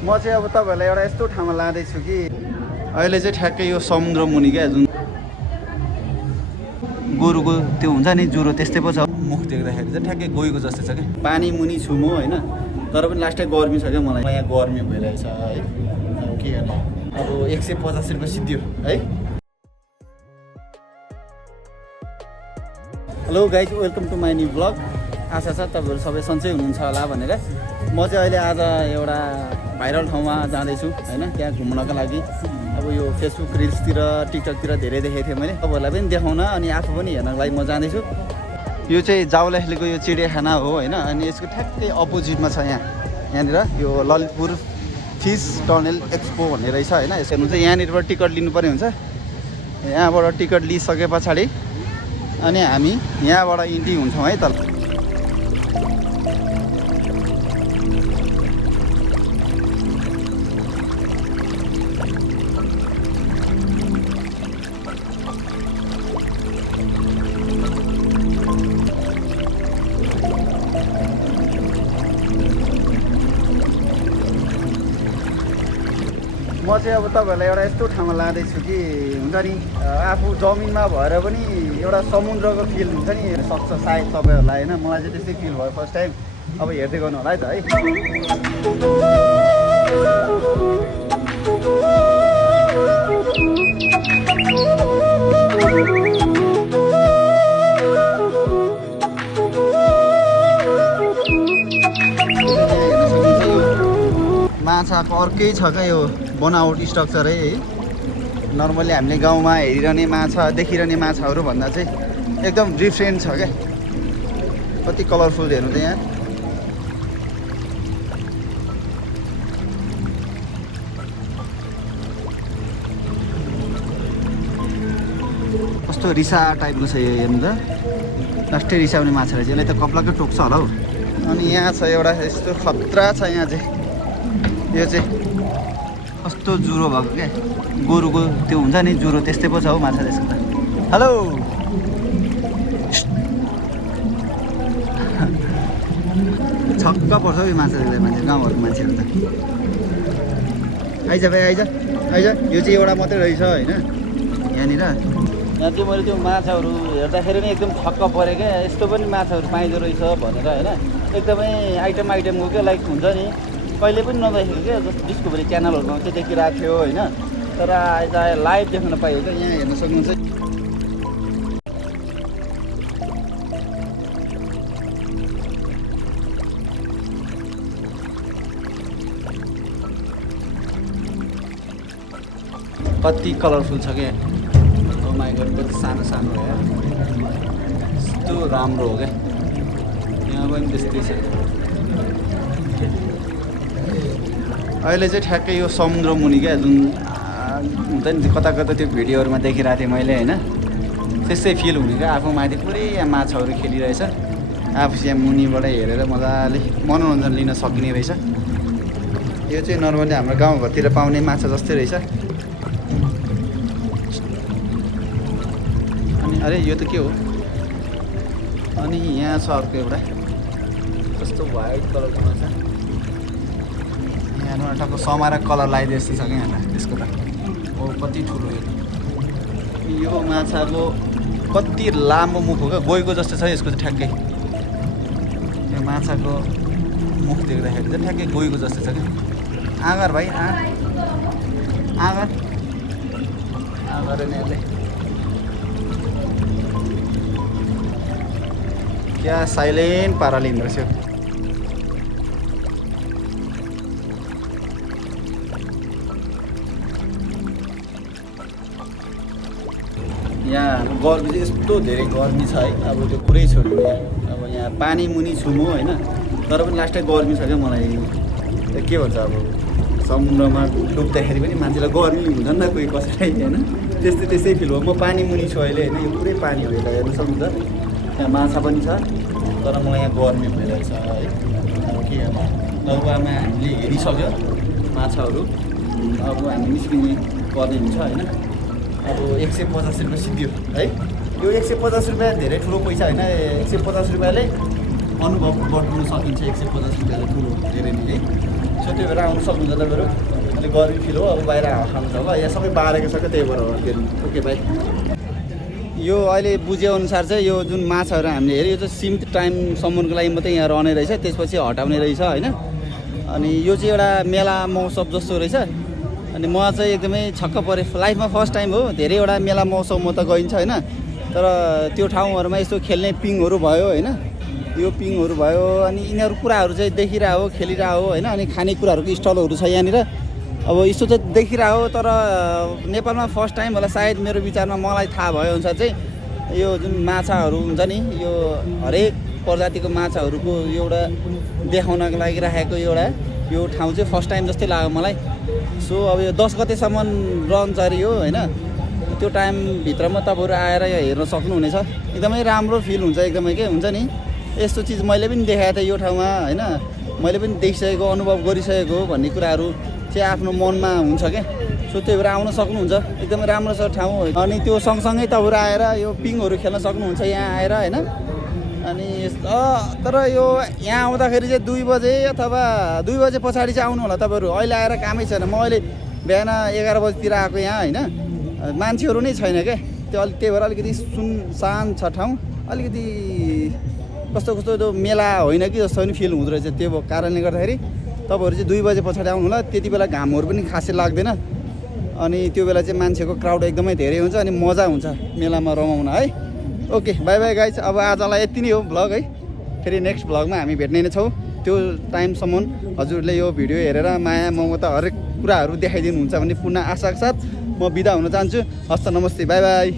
म चाहिँ अब तपाईँहरूलाई एउटा यस्तो ठाउँमा लाँदैछु कि अहिले चाहिँ ठ्याक्कै यो समुद्र मुनि क्या जुन गोरुको त्यो हुन्छ नि ज्वरो त्यस्तै पो छ मुख देख्दाखेरि चाहिँ ठ्याक्कै गएको जस्तै छ क्या पानी मुनि छु म होइन तर पनि लास्टै गर्मी छ क्या मलाई यहाँ गर्मी भइरहेछ है अब के गर्नु अब 150 रुपियाँ सिद्धियो है। Hello guys welcome to my new blog. आशा छ तपाईँहरू सबै सन्चै हुनुहुन्छ होला भनेर म चाहिँ अहिले आज एउटा भाइरल ठाउँमा जाँदैछु होइन त्यहाँ घुम्नको लागि। अब यो फेसबुक रिल्सतिर टिकटकतिर धेरै देखेको थिएँ मैले तपाईँहरूलाई पनि देखाउन अनि आफू पनि हेर्नको लागि म जाँदैछु। यो चाहिँ जावलाखेलीको यो चिडियाखाना हो होइन अनि यसको ठ्याक्कै अपोजिटमा छ यहाँनिर यो ललितपुर फिस टनल एक्सपो भन्ने रहेछ होइन। यसो हेर्नु चाहिँ यहाँनिरबाट टिकट लिनुपर्ने हुन्छ। यहाँबाट टिकट लिइसके पछाडि अनि हामी यहाँबाट इन्ट्री हुन्छौँ है त। म चाहिँ अब तपाईँहरूलाई एउटा यस्तो ठाउँमा लाँदैछु कि हुन्छ नि आफू जमिनमा भएर पनि एउटा समुद्रको फिल हुन्छ नि सक्छ सायद तपाईँहरूलाई होइन। मलाई चाहिँ त्यस्तै फिल भयो फर्स्ट टाइम। अब हेर्दै गर्नु होला है त है। माछाको अर्कै छ क्या यो बनावट स्ट्रक्चरै है। नर्मली हामीले गाउँमा हेरिरहने माछा देखिरहने माछाहरू भन्दा चाहिँ एकदम डिफ्रेन्ट छ क्या। कति कलरफुल हेर्नु त यहाँ। कस्तो रिसा टाइपको छ यो हेर्नु त। लास्टै रिसाउने माछा रहेछ। यसलाई त कप्लाकै टोक्छ होला हौ। अनि यहाँ छ एउटा यस्तो खतरा छ यहाँ चाहिँ। यो चाहिँ कस्तो ज्वरो भएको क्या गोरुको त्यो हुन्छ नि ज्वरो त्यस्तै पो छ हौ माछा त्यसको त। हेलो छक्क पर्छ हौ यो माछा देख्दा मान्छे गाउँघरको मान्छेहरू त। आइज भाइ आइज आइज। यो चाहिँ एउटा मात्रै रहेछ होइन यहाँनिर। यहाँ चाहिँ मैले त्यो माछाहरू हेर्दाखेरि नै एकदम छक्क परेँ क्या। यस्तो पनि माछाहरू पाइँदो रहेछ भनेर होइन। एकदमै आइटमको क्या लाइक हुन्छ नि कहिले पनि नदेखेको क्या। जस्तो डिस्कभरी च्यानलहरूमा चाहिँ देखिरहेको थियो होइन। तर आज लाइभ देख्न पाइयो क्या। यहाँ हेर्न सक्नुहुन्छ। कति कलरफुल छ क्या। ओ माइ गॉड कति सानो सानो हो यार। यस्तो राम्रो हो क्या। यहाँ पनि त्यस्तै छ। अहिले चाहिँ ठ्याक्कै यो समुद्र मुनि क्या जुन हुन्छ नि कता कता त्यो भिडियोहरूमा देखिरहेको थिएँ मैले होइन। त्यस्तै फिल हुने क्या। आफू माथि पुरै यहाँ माछाहरू खेलिरहेछ। आफू चाहिँ यहाँ मुनिबाट हेरेर मजाले मनोरञ्जन लिन सकिने रहेछ। यो चाहिँ नर्मली हाम्रो गाउँघरतिर पाउने माछा जस्तै रहेछ। अनि अरे यो त के हो। अनि यहाँ छ अर्को एउटा कस्तो व्हाइट कलरको माछा। यहाँ टक्क समाएर कलर लगाइदिए जस्तो छ क्या यहाँ त्यसको त। हो कति ठुलो यो माछाको कति लामो मुख हो क्या। गएको जस्तो छ यसको चाहिँ ठ्याक्कै। यो माछाको मुख देख्दाखेरि चाहिँ ठ्याक्कै गएको जस्तो छ क्या। आँगर भाइ आँगर नि यसले क्या साइलेन्ट पाराले हिँड्दो रहेछ। यहाँ गर्मी चाहिँ यस्तो धेरै गर्मी छ है। अब त्यो कुरै छोड्नु यहाँ। अब यहाँ पानी मुनि छु म होइन तर पनि लास्टै गर्मी छ क्या मलाई। के भन्छ अब समुद्रमा डुब्दाखेरि पनि मान्छेलाई गर्मी हुन्छ नि त कोही कसैलाई होइन। त्यस्तै फिल भयो। म पानी मुनि छु अहिले होइन। यो पुरै पानी हो यता हेर्नु सक्नुहुन्छ। यहाँ माछा पनि छ तर मलाई यहाँ गर्मी भइरहेछ है। अब के गर्नु दौवामा हामीले हेरिसक्यो माछाहरू। अब हामी निस्किने पर्ने हुन्छ होइन। अब 150 रुपियाँ सिद्धियो है। यो 150 रुपियाँ धेरै ठुलो पैसा होइन। 150 रुपियाँले अनुभव गर्नु सकिन्छ। 150 रुपियाँले ठुलो धेरै नै है। सो त्यो भएर आउनु सक्नुहुन्छ तपाईँहरू अलिक गर्मी फिल हो अब बाहिर हावा खानु छ ल यहाँ सबै बारेको छ क्या त्यही भएर हो त्यो ओके बाई यो अहिले बुझेअनुसार चाहिँ यो जुन माछाहरू हामीले हेऱ्यो यो चाहिँ सीमित टाइमसम्मको लागि मात्रै यहाँ रहने रहेछ त्यसपछि हटाउने रहेछ होइन अनि यो चाहिँ एउटा मेला महोत्सव जस्तो रहेछ अनि म चाहिँ एकदमै छक्क परेँ लाइफमा फर्स्ट टाइम हो धेरैवटा मेला महोत्सव म त गइन्छ होइन तर त्यो ठाउँहरूमा यस्तो खेल्ने पिङहरू भयो होइन यो पिङहरू भयो अनि यिनीहरू कुराहरू चाहिँ देखिरहेको खेलिरहेको होइन अनि खानेकुराहरूको स्टलहरू छ यहाँनिर अब यस्तो चाहिँ देखिरहेको तर नेपालमा फर्स्ट टाइम होला सायद मेरो विचारमा मलाई थाहा भएअनुसार चाहिँ यो जुन माछाहरू हुन्छ नि यो हरेक प्रजातिको माछाहरूको एउटा देखाउनको लागि राखेको एउटा यो ठाउँ चाहिँ फर्स्ट टाइम जस्तै लाग्यो मलाई सो अब यो 10 गतेसम्म रहन्छ अरे यो होइन त्यो टाइमभित्रमा तपाईँहरू आएर यो हेर्न सक्नुहुनेछ एकदमै राम्रो फिल हुन्छ एकदमै के हुन्छ नि यस्तो चिज मैले पनि देखाएको थिएँ यो ठाउँमा होइन मैले पनि देखिसकेको अनुभव गरिसकेको भन्ने कुराहरू चाहिँ आफ्नो मनमा हुन्छ क्या सो त्यही भएर आउन सक्नुहुन्छ एकदमै राम्रो छ ठाउँ अनि त्यो सँगसँगै तपाईँहरू आएर यो पिङहरू खेल्न सक्नुहुन्छ यहाँ आएर होइन अनि तर यो यहाँ आउँदाखेरि चाहिँ 2 बजे अथवा 2 बजे पछाडि चाहिँ आउनु होला तपाईँहरू अहिले आएर कामै छैन म अहिले बिहान 11 बजीतिर आएको यहाँ होइन मान्छेहरू नै छैन क्या त्यो त्यही भएर अलिकति सुनसान छ ठाउँ अलिकति कस्तो कस्तो त्यो मेला होइन कि जस्तो पनि फिल हुँदो रहेछ त्यो कारणले गर्दाखेरि तपाईँहरू चाहिँ 2 बजे पछाडि आउनु होला त्यति बेला घामहरू पनि खासै लाग्दैन अनि त्यो बेला चाहिँ मान्छेको क्राउड एकदमै धेरै हुन्छ अनि मजा हुन्छ मेलामा रमाउन है ओके बाई बाई गाइज अब आजलाई यति नै हो भ्लग है फेरि नेक्स्ट भ्लगमा हामी भेट्ने नै छौँ त्यो टाइमसम्म हजुरले यो भिडियो हेरेर माया ममता हरेक कुराहरू देखाइदिनुहुन्छ भन्ने पूर्ण आशाका साथ म बिदा हुन चाहन्छु हस्त नमस्ते बाई बाई